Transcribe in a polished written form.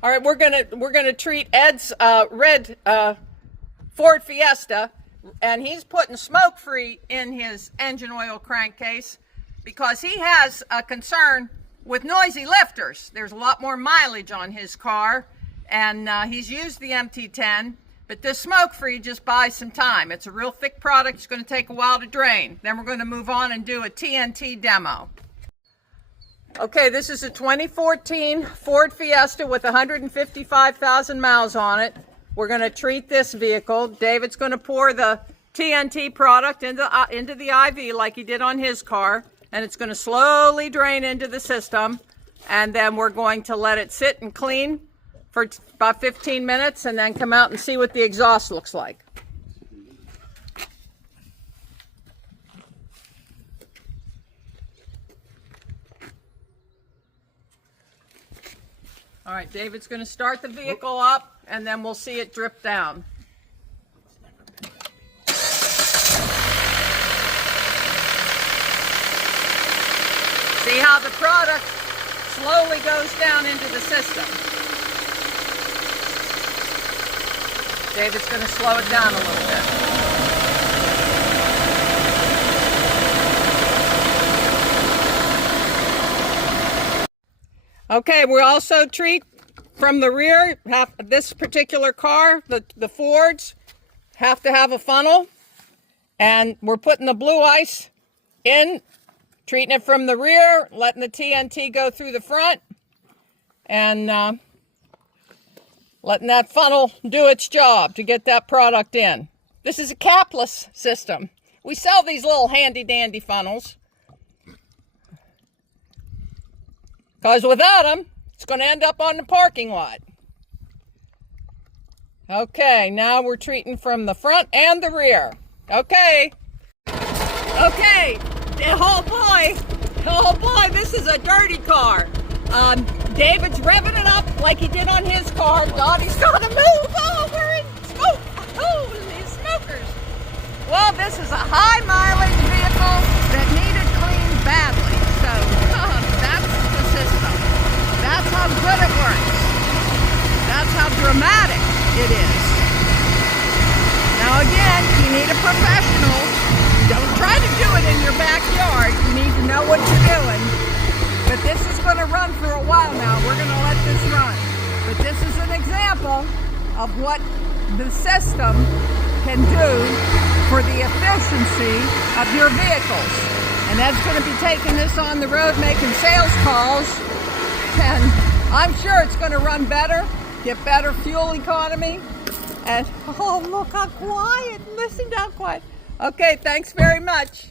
All right, we're gonna treat Ed's red Ford Fiesta, and he's putting smoke-free in his engine oil crankcase because he has a concern with noisy lifters. There's a lot more mileage on his car, and he's used the MT-10, but this smoke-free just buys some time. It's a real thick product. It's going to take a while to drain. Then we're going to move on and do a TNT demo. Okay, this is a 2014 Ford Fiesta with 155,000 miles on it. We're going to treat this vehicle. David's going to pour the TNT product into the IV like he did on his car, and it's going to slowly drain into the system, and then we're going to let it sit and clean for about 15 minutes and then come out and see what the exhaust looks like. All right, David's going to start the vehicle up, and then we'll see it drip down. See how the product slowly goes down into the system. David's going to slow it down a little bit. Okay, we also treat from the rear. This particular car, the Fords, have to have a funnel. And we're putting the blue ice in, treating it from the rear, letting the TNT go through the front, and letting that funnel do its job to get that product in. This is a capless system. We sell these little handy-dandy funnels, because without them, it's going to end up on the parking lot. Okay, now we're treating from the front and the rear. Okay. Okay. Oh boy, this is a dirty car. David's revving it up like he did on his car. Dottie's got to move. Oh, we're in smoke. Oh, these smokers. Well, this is a high mileage vehicle that needed cleaned badly. So that's the system. That's how good it works. That's how dramatic it is. Now again, you need a professional. Don't try to do it in your backyard. You need to know what you're doing. But this is going to run for a while now. We're going to let this run. But this is an example of what the system can do for the efficiency of your vehicles. And Ed's going to be taking this on the road, making sales calls. And I'm sure it's going to run better, get better fuel economy. And, oh, look how quiet. Listen how quiet. Okay, thanks very much.